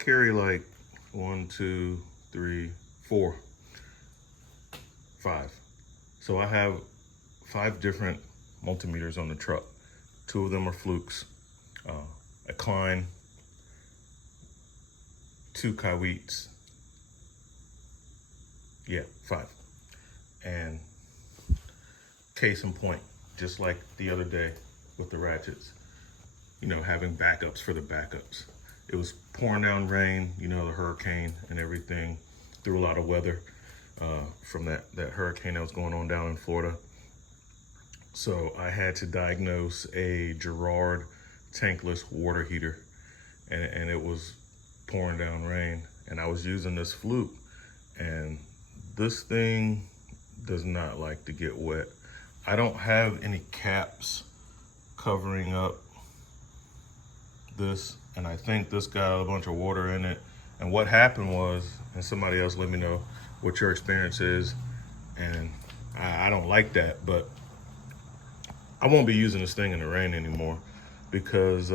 carry like 1, 2, 3, 4, 5. So I have 5 different multimeters on the truck. 2 of them are FLUKEs, a Klein, 2 Kawits. Yeah, 5. And case in point, just like the other day with the ratchets, you know, having backups for the backups. It was pouring down rain, you know, the hurricane and everything, through a lot of weather from that hurricane that was going on down in Florida. So I had to diagnose a Girard tankless water heater, and it was pouring down rain, and I was using this FLUKE, and this thing does not like to get wet. I don't have any caps covering up this, and I think this got a bunch of water in it. And what happened was, and somebody else let me know what your experience is, and I don't like that, but I won't be using this thing in the rain anymore, because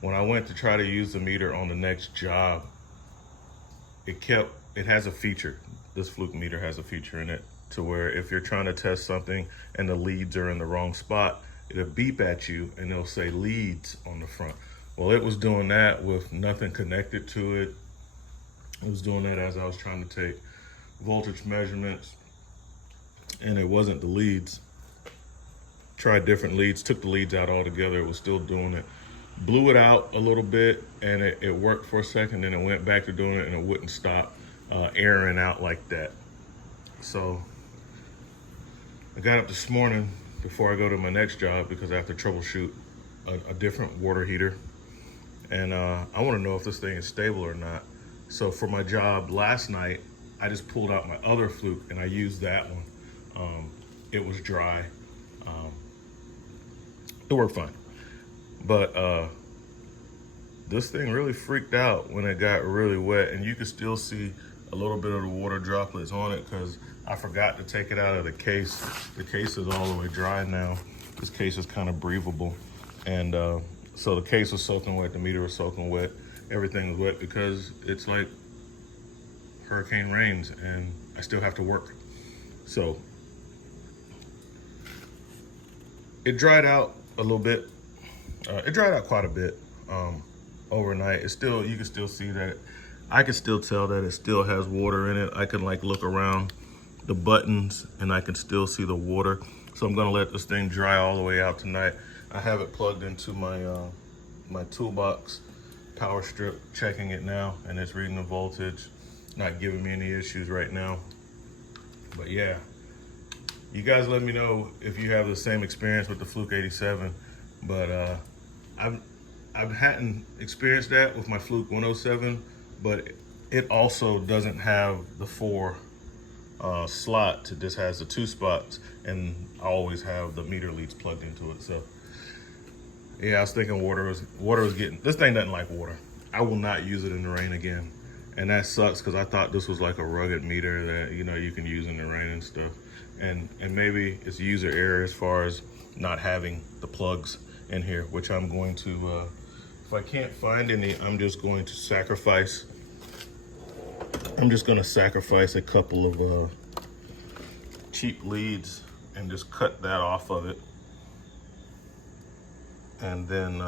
when I went to try to use the meter on the next job, it has a feature. This FLUKE meter has a feature in it to where if you're trying to test something and the leads are in the wrong spot, it'll beep at you and it'll say leads on the front. Well, it was doing that with nothing connected to it. It was doing that as I was trying to take voltage measurements, and it wasn't the leads. Tried different leads, took the leads out altogether, it was still doing it. Blew it out a little bit, and it worked for a second, then it went back to doing it, and it wouldn't stop airing out like that. So I got up this morning before I go to my next job, because I have to troubleshoot a different water heater, and I want to know if this thing is stable or not. So for my job last night, I just pulled out my other FLUKE and I used that one. It was dry. It worked fine. But this thing really freaked out when it got really wet, and you could still see a little bit of the water droplets on it because I forgot to take it out of the case. The case is all the way dry now. This case is kind of breathable. And so the case was soaking wet, the meter was soaking wet, everything was wet, because it's like hurricane rains and I still have to work. So it dried out a little bit. It dried out quite a bit overnight. It's still, you can still see that. I can still tell that it still has water in it. I can like look around the buttons and I can still see the water. So I'm gonna let this thing dry all the way out tonight. I have it plugged into my my toolbox power strip, checking it now, and it's reading the voltage. Not giving me any issues right now. But yeah, you guys let me know if you have the same experience with the FLUKE 87. But I hadn't experienced that with my FLUKE 107, but it also doesn't have the 4 slots. It just has the 2 spots, and I always have the meter leads plugged into it. So yeah, I was thinking water was getting, this thing doesn't like water. I will not use it in the rain again. And that sucks, because I thought this was like a rugged meter that, you know, you can use in the rain and stuff. And maybe it's user error as far as not having the plugs in here, which I'm going to, if I can't find any, I'm just going to sacrifice a couple of cheap leads and just cut that off of it. And then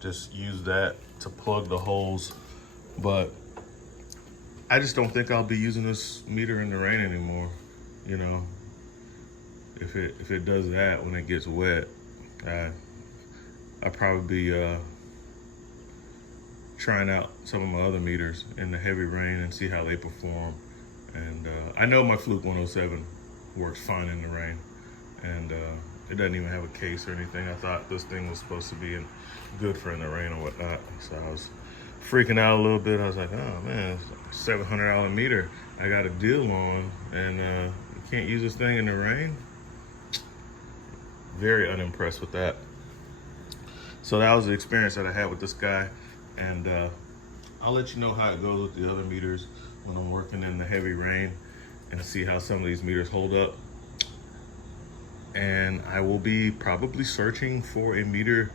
just use that to plug the holes. But I just don't think I'll be using this meter in the rain anymore. You know, if it does that when it gets wet, I'll probably be trying out some of my other meters in the heavy rain and see how they perform. And I know my FLUKE 107 works fine in the rain, and it doesn't even have a case or anything. I thought this thing was supposed to be good for in the rain or whatnot. So I was freaking out a little bit. I was like, oh man, it's a $700 meter I got a deal on, and you can't use this thing in the rain? Very unimpressed with that. So that was the experience that I had with this guy, and I'll let you know how it goes with the other meters when I'm working in the heavy rain, and see how some of these meters hold up. And I will be probably searching for a meter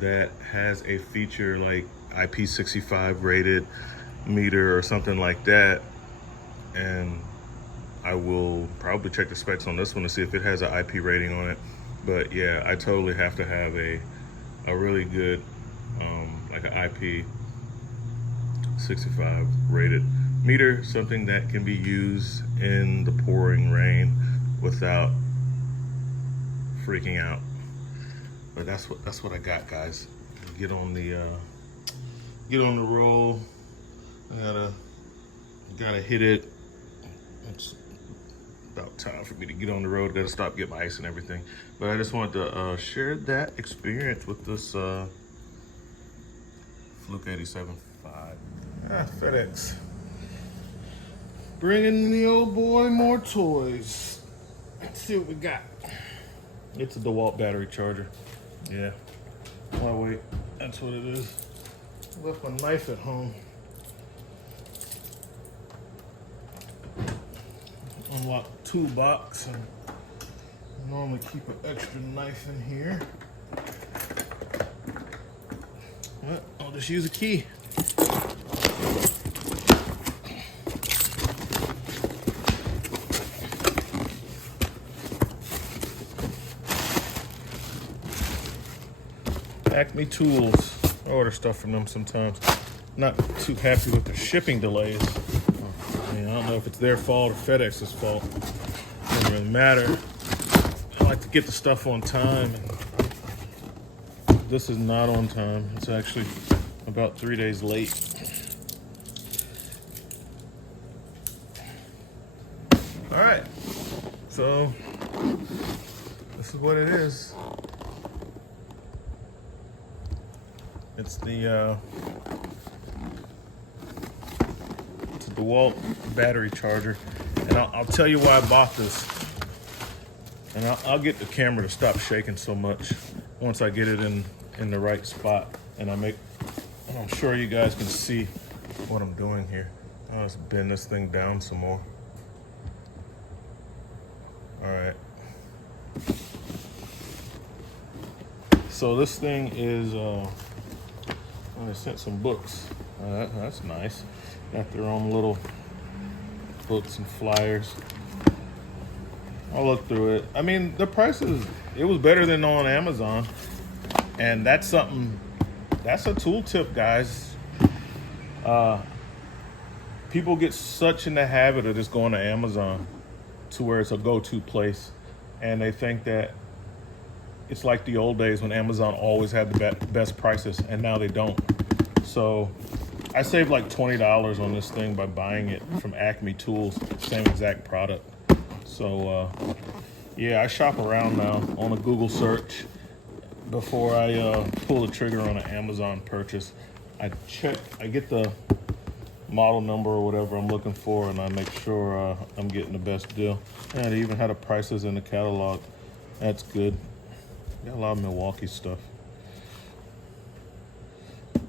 that has a feature like IP65 rated meter or something like that, and I will probably check the specs on this one to see if it has an IP rating on it. But yeah, I totally have to have a really good like an IP65 rated meter, something that can be used in the pouring rain without freaking out. But that's what I got, guys. Get on the roll. I gotta hit it. It's about time for me to get on the road. Gotta stop, get my ice and everything. But I just wanted to share that experience with this FLUKE 87.5. FedEx. Bringing the old boy more toys. Let's see what we got. It's a DeWalt battery charger. Yeah. Oh wait, that's what it is. I left my knife at home. Unlock toolbox, and I normally keep an extra knife in here. But I'll just use a key. Acme Tools. I order stuff from them sometimes. Not too happy with the shipping delays. I don't know if it's their fault or FedEx's fault. Doesn't really matter. I like to get the stuff on time. And this is not on time. It's actually about 3 days late. All right. So this is what it is. It's the DeWalt battery charger, and I'll tell you why I bought this, and I'll get the camera to stop shaking so much once I get it in the right spot, and I'm sure you guys can see what I'm doing here. I'll just bend this thing down some more. All right. So this thing is I sent some books. That's nice. Got their own little books and flyers. I'll look through it. I mean, the prices, it was better than on Amazon. And that's something, that's a tool tip, guys. People get such in the habit of just going to Amazon to where it's a go-to place. And they think that it's like the old days when Amazon always had the best prices, and now they don't. So I saved like $20 on this thing by buying it from Acme Tools, same exact product. So yeah, I shop around now on a Google search before I pull the trigger on an Amazon purchase. I get the model number or whatever I'm looking for, and I make sure I'm getting the best deal. And it even had the prices in the catalog. That's good. Got a lot of Milwaukee stuff.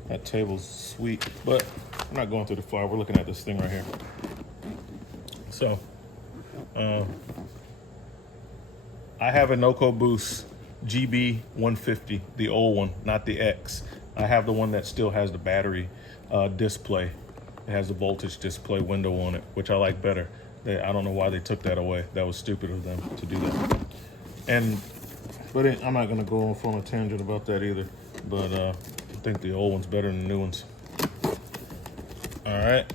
That table's sweet, but we're not going through the flyer. We're looking at this thing right here. So, I have a Noco Boost GB 150, the old one, not the X. I have the one that still has the battery display. It has the voltage display window on it, which I like better. I don't know why they took that away. That was stupid of them to do that. But I'm not gonna go off on a tangent about that either. But I think the old one's better than the new ones. All right,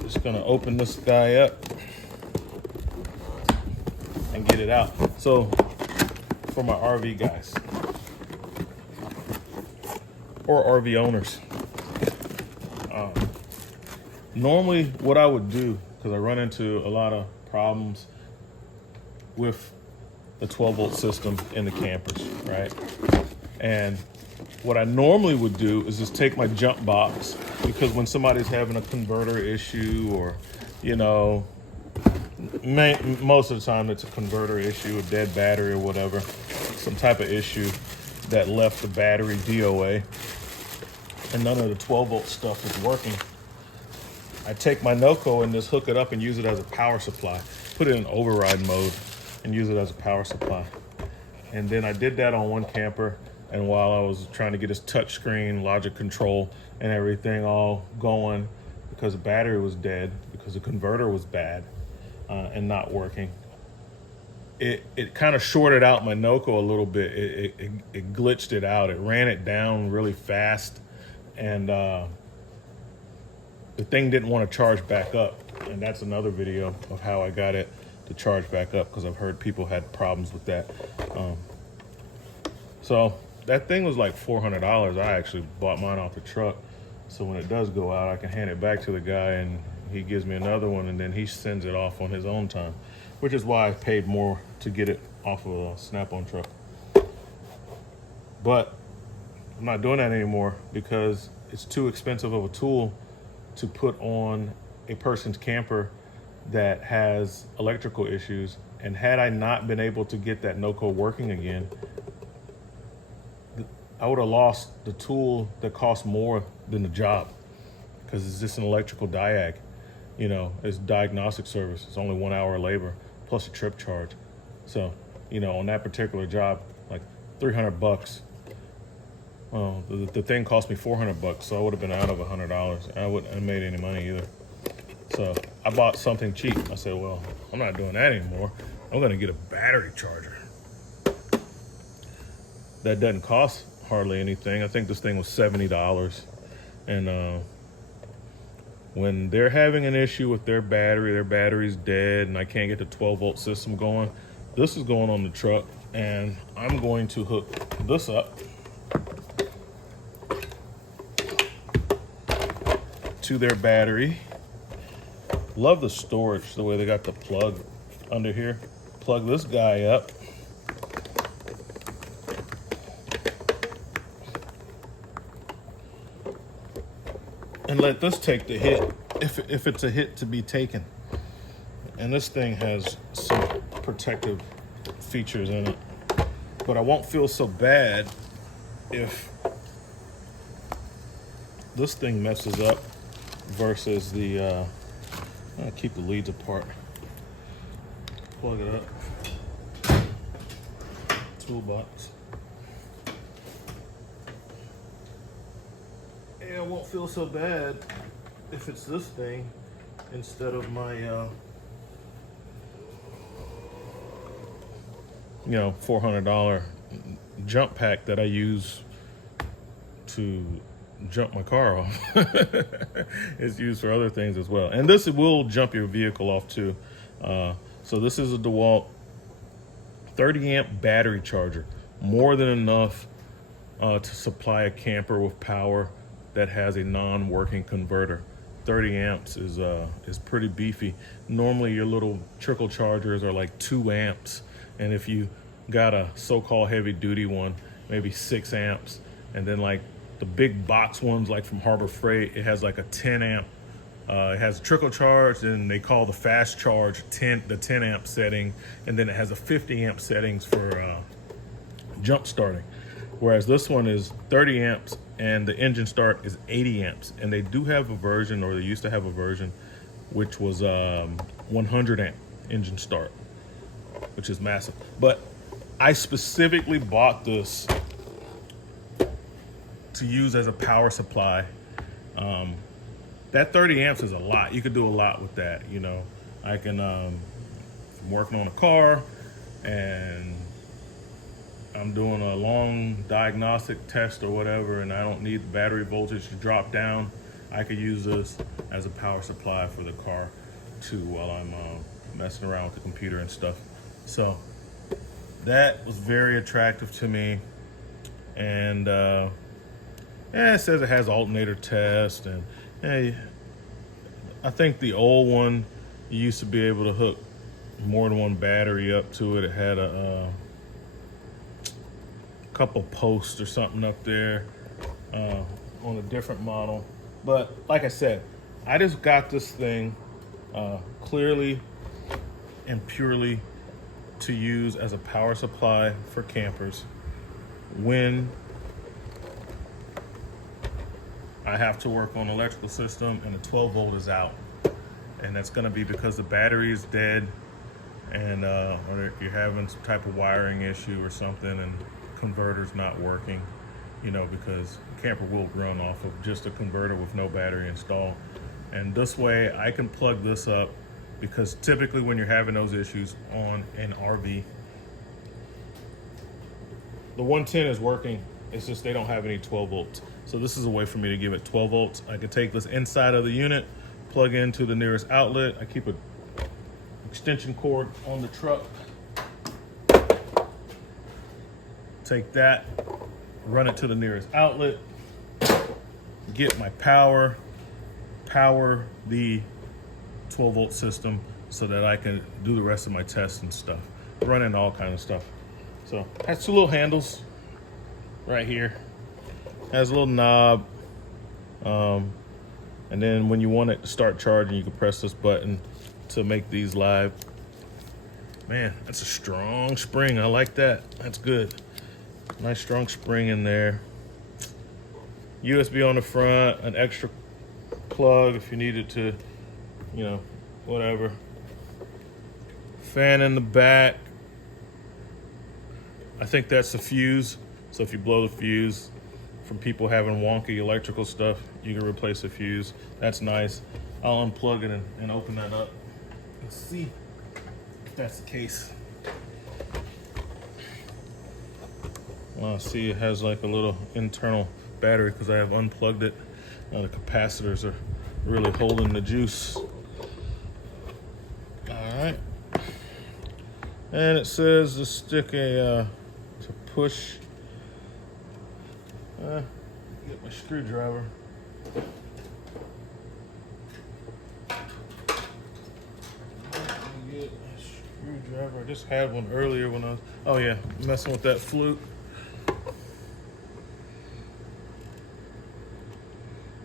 just gonna open this guy up and get it out. So for my RV guys or RV owners, normally what I would do, because I run into a lot of problems with the 12-volt system in the campers, right? And what I normally would do is just take my jump box, because when somebody's having a converter issue, or, you know, most of the time it's a converter issue, a dead battery or whatever, some type of issue that left the battery DOA and none of the 12-volt stuff is working, I take my Noco and just hook it up and use it as a power supply. Put it in override mode and use it as a power supply. And then I did that on one camper. And while I was trying to get his touchscreen, logic control, and everything all going, because the battery was dead, because the converter was bad and not working, it kind of shorted out my Noco a little bit. It glitched it out. It ran it down really fast, and the thing didn't want to charge back up. And that's another video of how I got it to charge back up, because I've heard people had problems with that. So that thing was like $400. I actually bought mine off the truck, so when it does go out, I can hand it back to the guy and he gives me another one, and then he sends it off on his own time, which is why I paid more to get it off of a Snap-on truck. But I'm not doing that anymore because it's too expensive of a tool to put on a person's camper that has electrical issues. And had I not been able to get that Noco working again, I would have lost the tool that costs more than the job, because it's just an electrical diag. You know, it's diagnostic service. It's only 1 hour of labor plus a trip charge. So, you know, on that particular job, like $300. Well, the thing cost me $400, so I would have been out of $100. I wouldn't have made any money either. So I bought something cheap. I said, well, I'm not doing that anymore. I'm gonna get a battery charger. That doesn't cost hardly anything. I think this thing was $70. And when they're having an issue with their battery's dead, and I can't get the 12-volt system going, this is going on the truck, and I'm going to hook this up to their battery. Love the storage, the way they got the plug under here. Plug this guy up. And let this take the hit, if it's a hit to be taken. And this thing has some protective features in it. But I won't feel so bad if this thing messes up versus the, I'll keep the leads apart. Plug it up. Toolbox. And I won't feel so bad if it's this thing instead of my, $400 jump pack that I use to jump my car off. It's used for other things as well. And this will jump your vehicle off too. So this is a DeWalt 30 amp battery charger. More than enough to supply a camper with power that has a non-working converter. 30 amps is pretty beefy. Normally your little trickle chargers are like 2 amps. And if you got a so-called heavy duty one, maybe 6 amps. And then like the big box ones, like from Harbor Freight, it has like a 10 amp. It has a trickle charge, and they call the fast charge the 10 amp setting. And then it has a 50 amp settings for jump starting. Whereas this one is 30 amps and the engine start is 80 amps. And they do have a version, or they used to have a version, which was 100 amp engine start, which is massive. But I specifically bought this to use as a power supply. That 30 amps is a lot. You could do a lot with that, you know. I can, I'm working on a car and I'm doing a long diagnostic test or whatever, and I don't need the battery voltage to drop down. I could use this as a power supply for the car too, while I'm messing around with the computer and stuff. So that was very attractive to me. And yeah, it says it has alternator test, and hey, I think the old one, you used to be able to hook more than one battery up to it. It had a couple posts or something up there on a different model. But like I said, I just got this thing clearly and purely to use as a power supply for campers when I have to work on the electrical system and the 12 volt is out. And that's gonna be because the battery is dead, and or if you're having some type of wiring issue or something, and converter's not working, you know, because camper will run off of just a converter with no battery installed. And this way I can plug this up, because typically when you're having those issues on an RV, the 110 is working, it's just they don't have any 12 volts. So this is a way for me to give it 12 volts. I can take this inside of the unit, plug into the nearest outlet. I keep an extension cord on the truck. Take that, run it to the nearest outlet, get my power the 12 volt system so that I can do the rest of my tests and stuff, running all kind of stuff. So has two little handles right here, has a little knob, and then when you want it to start charging, you can press this button to make these live. Man, that's a strong spring. I like that. That's good. Nice strong spring in there. USB on the front, an extra plug if you needed to, you know, whatever. Fan in the back. I think that's the fuse. So if you blow the fuse from people having wonky electrical stuff, you can replace the fuse. That's nice. I'll unplug it and open that up and see if that's the case. Well, see, it has like a little internal battery because I have unplugged it. Now the capacitors are really holding the juice. All right. And it says to stick to push. Get my screwdriver. Get a screwdriver. I just had one earlier when I was, oh yeah, messing with that FLUKE.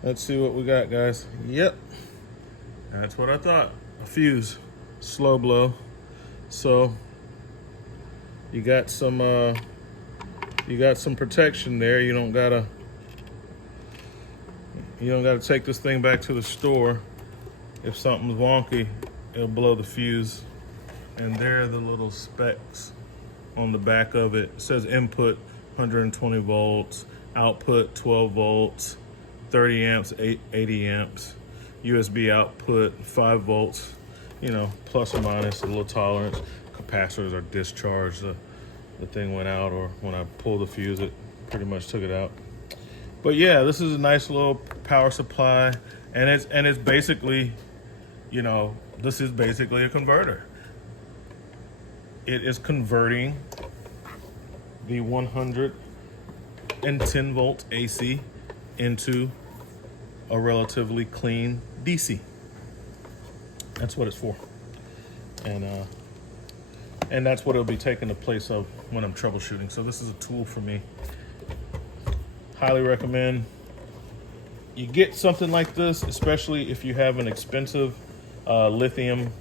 Let's see what we got, guys. Yep, that's what I thought. A fuse, slow blow. So you got some protection there. You don't gotta take this thing back to the store. If something's wonky, it'll blow the fuse. And there are the little specs on the back of it. It says input 120 volts, output 12 volts, 30 amps, 80 amps, USB output 5 volts, you know, plus or minus a little tolerance. Capacitors are discharged. The thing went out, or when I pulled the fuse, it pretty much took it out. But yeah, this is a nice little power supply, and it's basically, you know, this is basically a converter. It is converting the 110 volt AC into a relatively clean DC. That's what it's for. And that's what it'll be taking the place of when I'm troubleshooting. So this is a tool for me. Highly recommend you get something like this, especially if you have an expensive lithium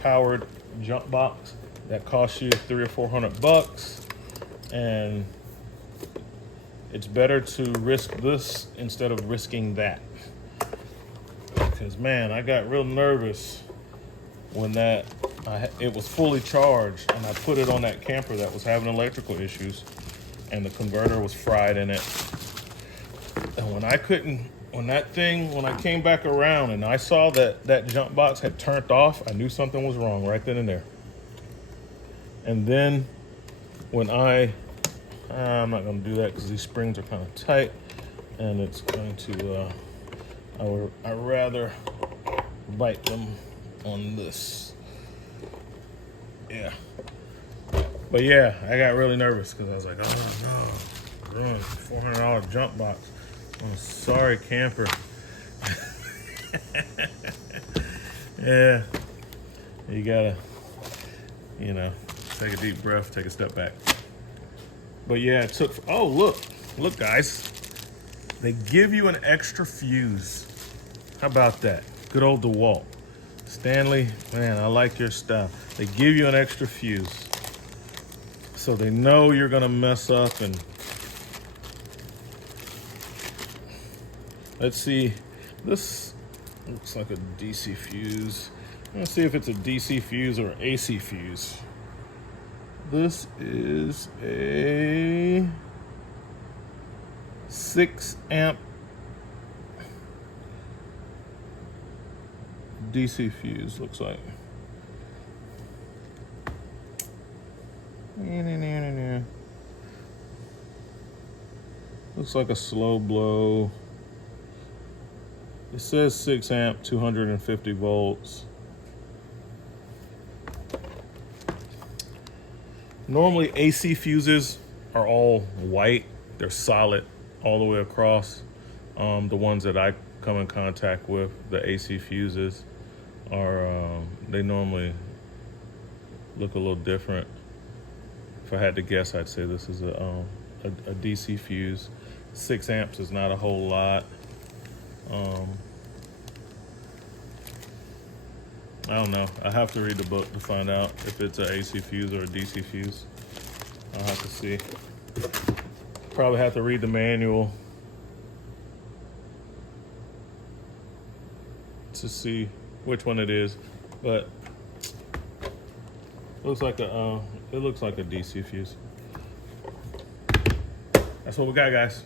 powered jump box that costs you $300 or $400, and it's better to risk this instead of risking that. Because man, I got real nervous when it was fully charged and I put it on that camper that was having electrical issues, and the converter was fried in it. And when I came back around and I saw that jump box had turned off, I knew something was wrong right then and there. And then when I'm not gonna do that because these springs are kind of tight, and it's going to, I'd rather bite them on this. Yeah. But yeah, I got really nervous because I was like, oh no, ruined $400 jump box. Oh, sorry, camper. Yeah. You gotta, you know, take a deep breath, take a step back. But yeah, it took, oh, look guys. They give you an extra fuse. How about that? Good old DeWalt. Stanley, man, I like your style. They give you an extra fuse. So they know you're gonna mess up. And let's see, this looks like a DC fuse. Let's see if it's a DC fuse or AC fuse. This is a 6 amp DC fuse, looks like. Looks like a slow blow. It says 6 amp, 250 volts. Normally AC fuses are all white. They're solid all the way across. The ones that I come in contact with, the AC fuses, are they normally look a little different. If I had to guess, I'd say this is a DC fuse. 6 amps is not a whole lot. I don't know. I have to read the book to find out if it's an AC fuse or a DC fuse. I'll have to see. Probably have to read the manual to see which one it is, but looks like a it looks like a DC fuse. That's what we got, guys.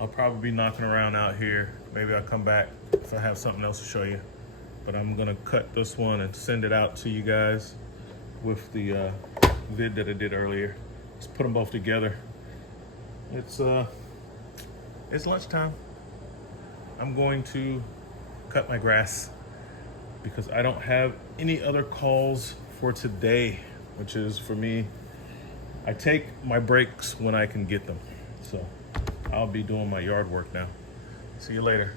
I'll probably be knocking around out here. Maybe I'll come back if I have something else to show you. But I'm gonna cut this one and send it out to you guys with the vid that I did earlier. Just put them both together. It's lunchtime. I'm going to cut my grass because I don't have any other calls for today, which is, for me, I take my breaks when I can get them. So I'll be doing my yard work now. See you later.